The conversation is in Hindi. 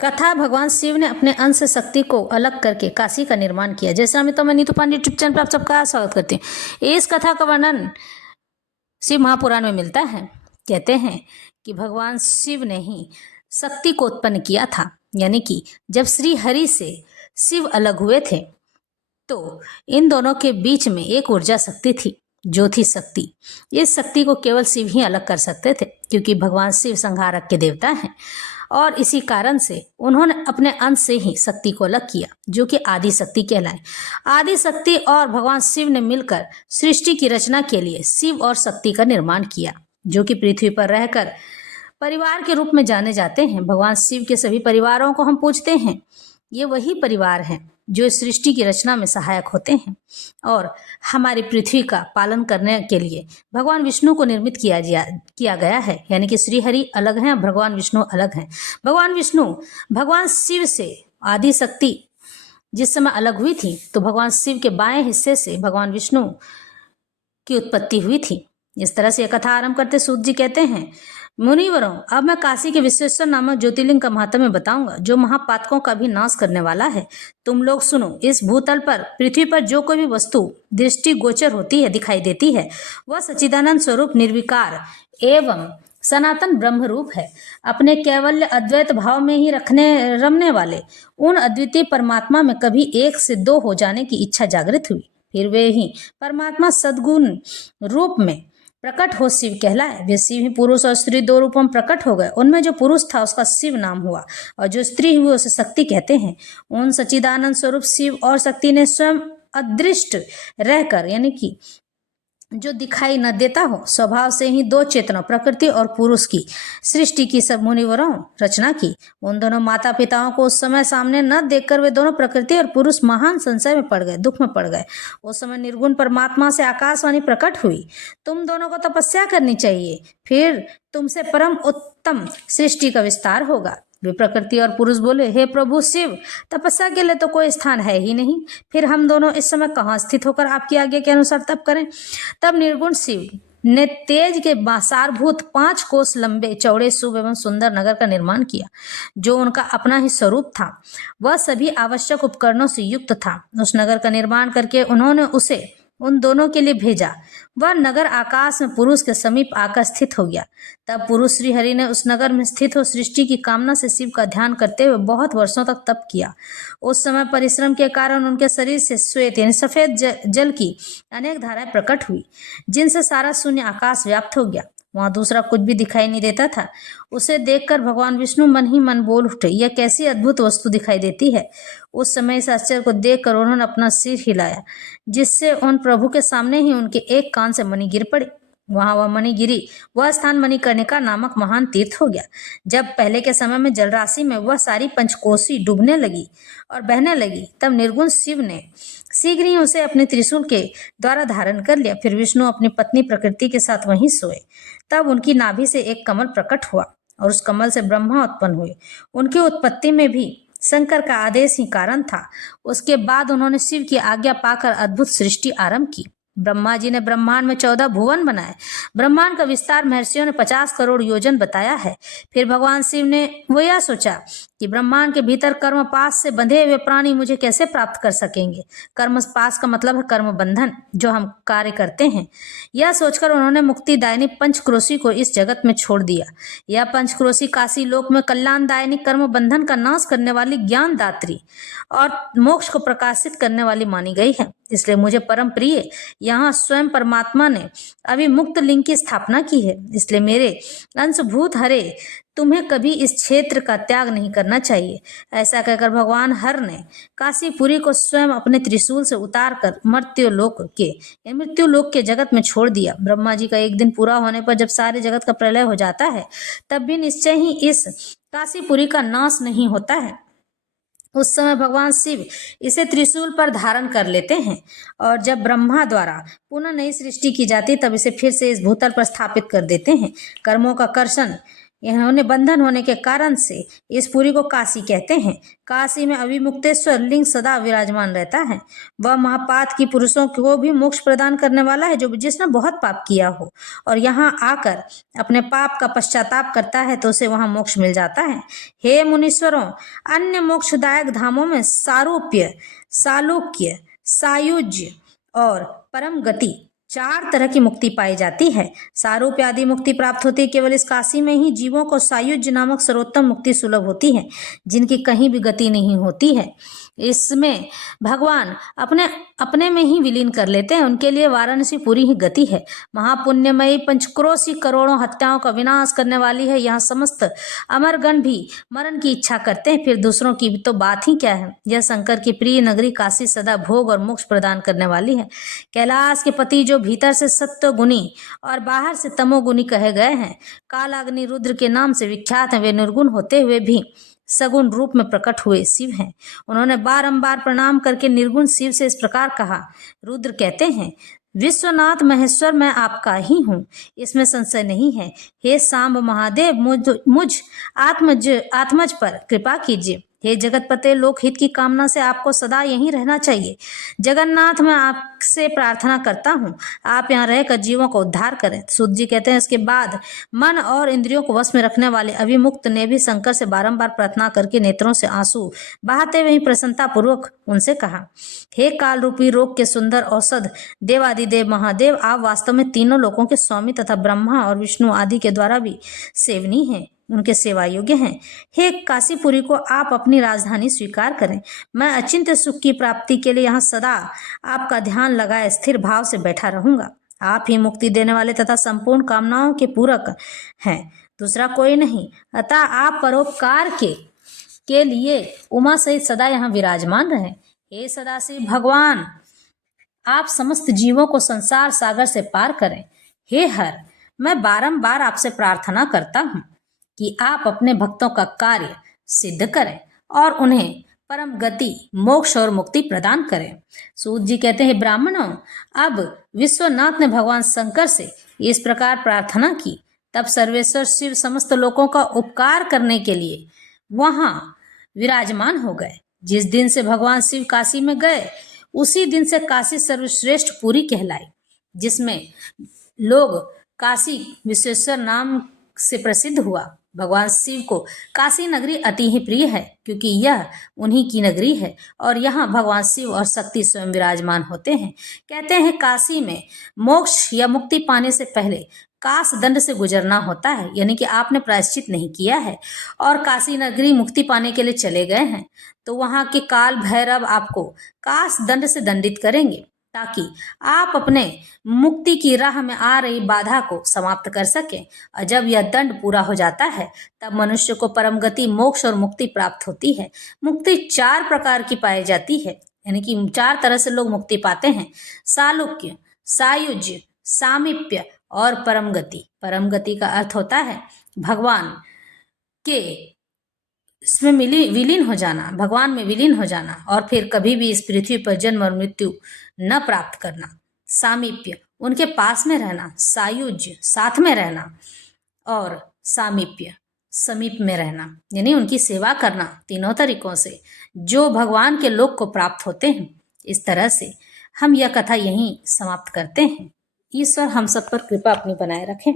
कथा भगवान शिव ने अपने अंश से शक्ति को अलग करके काशी का निर्माण किया। जैसे मैं नीतू पांडे यूट्यूब चैनल पर आप सबका स्वागत करती हूँ। इस कथा का वर्णन शिव महापुराण में मिलता है। कहते हैं कि भगवान शिव ने ही शक्ति को उत्पन्न किया था, यानी कि जब श्री हरि से शिव अलग हुए थे तो इन दोनों के बीच में एक ऊर्जा शक्ति थी जो थी शक्ति। इस शक्ति को केवल शिव ही अलग कर सकते थे, क्योंकि भगवान शिव संहारक के देवता हैं और इसी कारण से उन्होंने अपने अंश से ही शक्ति को अलग किया, जो कि आदि शक्ति कहलाए। आदि शक्ति और भगवान शिव ने मिलकर सृष्टि की रचना के लिए शिव और शक्ति का निर्माण किया, जो कि पृथ्वी पर रहकर परिवार के रूप में जाने जाते हैं। भगवान शिव के सभी परिवारों को हम पूजते हैं। ये वही परिवार हैं जो सृष्टि की रचना में सहायक होते हैं और हमारी पृथ्वी का पालन करने के लिए भगवान विष्णु को निर्मित किया गया है। यानी कि श्री हरि अलग हैं, भगवान विष्णु अलग हैं। भगवान विष्णु भगवान शिव से आदि शक्ति जिस समय अलग हुई थी तो भगवान शिव के बाएं हिस्से से भगवान विष्णु की उत्पत्ति हुई थी। इस तरह से यह कथा आरंभ करते सूत जी कहते हैं, मुनिवरों, अब मैं काशी के विश्वेश्वर नामक ज्योतिर्लिंग का महात्म्य बताऊंगा, जो महापातकों का भी नाश करने वाला है। तुम लोग सुनो। इस भूतल पर, पृथ्वी पर जो कोई भी वस्तु दृष्टि गोचर होती है, दिखाई देती है, वह सच्चिदानंद स्वरूप निर्विकार एवं सनातन ब्रह्म रूप है। अपने कैवल्य अद्वैत भाव में ही रमने वाले उन अद्वितीय परमात्मा में कभी एक से दो हो जाने की इच्छा जागृत हुई। फिर वे ही परमात्मा सद्गुण रूप में प्रकट हो शिव कहलाए। वे शिव ही पुरुष और स्त्री दो रूपों में प्रकट हो गए। उनमें जो पुरुष था उसका शिव नाम हुआ और जो स्त्री हुई उसे शक्ति कहते हैं। उन सच्चिदानंद स्वरूप शिव और शक्ति ने स्वयं अदृष्ट रहकर, यानी कि जो दिखाई न देता हो, स्वभाव से ही दो चेतना, प्रकृति और पुरुष की सृष्टि की सब मुनिवरों रचना की। उन दोनों माता पिताओं को उस समय सामने न देखकर वे दोनों प्रकृति और पुरुष महान संशय में पड़ गए, दुख में पड़ गए। उस समय निर्गुण परमात्मा से आकाशवाणी प्रकट हुई, तुम दोनों को तपस्या करनी चाहिए, फिर तुमसे परम उत्तम सृष्टि का विस्तार होगा। वे प्रकृति और पुरुष बोले, हे प्रभु शिव, तपस्या के लिए तो कोई स्थान है ही नहीं, फिर हम दोनों इस समय कहाँ स्थित होकर आपकी आज्ञा के अनुसार तप करें। तब निर्गुण शिव ने तेज के सारभूत 5 कोस लंबे चौड़े शुभ एवं सुंदर नगर का निर्माण किया, जो उनका अपना ही स्वरूप था। वह सभी आवश्यक उपकरणों से युक्त था। उस नगर का निर्माण करके उन्होंने उसे उन दोनों के लिए भेजा। वह नगर आकाश में पुरुष के समीप आकर स्थित हो गया। तब पुरुष श्री हरि ने उस नगर में स्थित हो सृष्टि की कामना से शिव का ध्यान करते हुए बहुत वर्षों तक तप किया। उस समय परिश्रम के कारण उनके शरीर से श्वेत यानी सफेद जल की अनेक धाराएं प्रकट हुई, जिनसे सारा शून्य आकाश व्याप्त हो गया। वहां दूसरा कुछ भी दिखाई नहीं देता था। उसे देखकर भगवान विष्णु मन ही मन बोल उठे, यह कैसी अद्भुत वस्तु दिखाई देती है। उस समय इस आश्चर्य को देखकर उन्होंने अपना सिर हिलाया, जिससे उन प्रभु के सामने ही उनके एक कान से मणि गिर पड़ी। वहां वह मणि गिरी, वह स्थान मणिकर्णिका नामक महान तीर्थ हो गया। जब पहले के समय में जलराशि में वह सारी पंचकोशी डूबने लगी और बहने लगी, तब निर्गुण शिव ने शीघ्र ही उसे अपने त्रिशूल के द्वारा धारण कर लिया। फिर विष्णु अपनी पत्नी प्रकृति के साथ वहीं सोए। तब उनकी नाभि से एक कमल प्रकट हुआ और उस कमल से ब्रह्मा उत्पन्न हुए। उनकी उत्पत्ति में भी शंकर का आदेश ही कारण था। उसके बाद उन्होंने शिव की आज्ञा पाकर अद्भुत सृष्टि आरंभ की। ब्रह्मा जी ने ब्रह्मांड में 14 भुवन बनाए। ब्रह्मांड का विस्तार महर्षियों ने 50 करोड़ योजन बताया है। फिर भगवान शिव ने वो यह सोचा कि ब्रह्मांड के भीतर कर्म पास से बंधे हुए प्राणी मुझे कैसे प्राप्त कर सकेंगे। कर्म पास का मतलब है कर्म बंधन, जो हम कार्य करते हैं। यह सोचकर उन्होंने मुक्तिदायिनी पंचक्रोशी को इस जगत में छोड़ दिया। यह पंचक्रोशी काशी लोक में कल्याणदायिनी कर्म बंधन का नाश करने वाली ज्ञान दात्री और मोक्ष को प्रकाशित करने वाली मानी गई है। इसलिए मुझे परम प्रिय यहाँ स्वयं परमात्मा ने अभी मुक्त लिंग की स्थापना की है। इसलिए मेरे अंशभूत हरे, तुम्हें कभी इस क्षेत्र का त्याग नहीं करना चाहिए। ऐसा कहकर भगवान हर ने काशीपुरी को स्वयं अपने त्रिशूल से उतारकर मृत्युलोक के जगत में छोड़ दिया। ब्रह्मा जी का एक दिन पूरा होने पर जब सारे जगत का प्रलय हो जाता है, तब भी निश्चय ही इस काशीपुरी का नाश नहीं होता है। उस समय भगवान शिव इसे त्रिशूल पर धारण कर लेते हैं और जब ब्रह्मा द्वारा पुनः नई सृष्टि की जाती तब इसे फिर से इस भूतल पर स्थापित कर देते हैं। कर्मों का कर्षण इन्होंने बंधन होने के कारण से इस पुरी को काशी कहते हैं। काशी में अभिमुक्तेश्वर लिंग सदा विराजमान रहता है। वह महापात की पुरुषों को भी मोक्ष प्रदान करने वाला है, जो जिसने बहुत पाप किया हो और यहाँ आकर अपने पाप का पश्चाताप करता है तो उसे वहाँ मोक्ष मिल जाता है। हे मुनीश्वरों, अन्य मोक्षदायक धामों में सारूप्य, सालोक्य, सायुज्य और परम गति 4 तरह की मुक्ति पाई जाती है। सारूप्य आदि मुक्ति प्राप्त होती है केवल इस काशी में ही। जीवों को सायुज्य नामक सर्वोत्तम मुक्ति सुलभ होती है, जिनकी कहीं भी गति नहीं होती है। इसमें भगवान अपने अपने में ही विलीन कर लेते हैं। उनके लिए वाराणसी पूरी ही गति है। महापुण्यमयी पंचक्रोशी करोड़ों हत्याओं का विनाश करने वाली है। यहाँ समस्त अमरगण भी मरण की इच्छा करते हैं, फिर दूसरों की तो बात ही क्या है। यह शंकर की प्रिय नगरी काशी सदा भोग और मोक्ष प्रदान करने वाली है। कैलाश के पति जो भीतर से सत्व गुणी और बाहर से तमोगुणी कहे गए हैं, कालाग्नि रुद्र के नाम से विख्यात हैं। वे निर्गुण होते हुए भी सगुण रूप में प्रकट हुए शिव हैं। उन्होंने बारंबार प्रणाम करके निर्गुण शिव से इस प्रकार कहा। रुद्र कहते हैं, विश्वनाथ महेश्वर मैं आपका ही हूँ, इसमें संशय नहीं है। हे सांब महादेव, मुझ आत्मज पर कृपा कीजिए। हे जगतपते, लोकहित की कामना से आपको सदा यहीं रहना चाहिए। जगन्नाथ, मैं आपसे प्रार्थना करता हूँ, आप यहाँ रहकर जीवों को उद्धार करें। सूत जी कहते हैं, इसके बाद मन और इंद्रियों को वश में रखने वाले अभिमुक्त ने भी शंकर से बारंबार प्रार्थना करके नेत्रों से आंसू बहाते हुए प्रसन्नता पूर्वक उनसे कहा, हे काल रूपी रोग के सुंदर औषध देवादिदेव महादेव, आप वास्तव में तीनों लोकों के स्वामी तथा ब्रह्मा और विष्णु आदि के द्वारा भी सेवनीय हैं, उनके सेवा योग्य हैं। हे काशीपुरी को आप अपनी राजधानी स्वीकार करें। मैं अचिंत्य सुख की प्राप्ति के लिए यहाँ सदा आपका ध्यान लगाए स्थिर भाव से बैठा रहूंगा। आप ही मुक्ति देने वाले तथा संपूर्ण कामनाओं के पूरक हैं, दूसरा कोई नहीं। अतः आप परोपकार के लिए उमा सहित सदा यहाँ विराजमान रहें। हे सदाशिव भगवान, आप समस्त जीवों को संसार सागर से पार करें। हे हर, मैं बारंबार आपसे प्रार्थना करता हूँ कि आप अपने भक्तों का कार्य सिद्ध करें और उन्हें परम गति, मोक्ष और मुक्ति प्रदान करें। सूत जी कहते हैं, ब्राह्मणों, अब विश्वनाथ ने भगवान शंकर से इस प्रकार प्रार्थना की। तब सर्वेश्वर शिव समस्त लोगों का उपकार करने के लिए वहां विराजमान हो गए। जिस दिन से भगवान शिव काशी में गए, उसी दिन से काशी सर्वश्रेष्ठ पुरी कहलाई, जिसमें लोग काशी विश्वेश्वर नाम से प्रसिद्ध हुआ। भगवान शिव को काशी नगरी अति ही प्रिय है, क्योंकि यह उन्हीं की नगरी है और यहाँ भगवान शिव और शक्ति स्वयं विराजमान होते हैं। कहते हैं, काशी में मोक्ष या मुक्ति पाने से पहले काश दंड से गुजरना होता है, यानी कि आपने प्रायश्चित नहीं किया है और काशी नगरी मुक्ति पाने के लिए चले गए हैं, तो वहाँ के काल भैरव आपको काश दंड से दंडित करेंगे, ताकि आप अपने मुक्ति की राह में आ रही बाधा को समाप्त कर सकें। और जब यह दंड पूरा हो जाता है, तब मनुष्य को परम गति, मोक्ष और मुक्ति प्राप्त होती है। मुक्ति 4 प्रकार की पाई जाती है, यानी कि 4 तरह से लोग मुक्ति पाते हैं। सालोक्य, सायुज्य, सामीप्य और परम गति। परम गति का अर्थ होता है भगवान के इसमें विलीन हो जाना, भगवान में विलीन हो जाना और फिर कभी भी इस पृथ्वी पर जन्म और मृत्यु न प्राप्त करना। सामीप्य, उनके पास में रहना। सायुज्य, साथ में रहना। और सामीप्य, समीप में रहना, यानी उनकी सेवा करना। तीनों तरीकों से जो भगवान के लोक को प्राप्त होते हैं। इस तरह से हम यह कथा यहीं समाप्त करते हैं। ईश्वर हम सब पर कृपा अपनी बनाए रखें।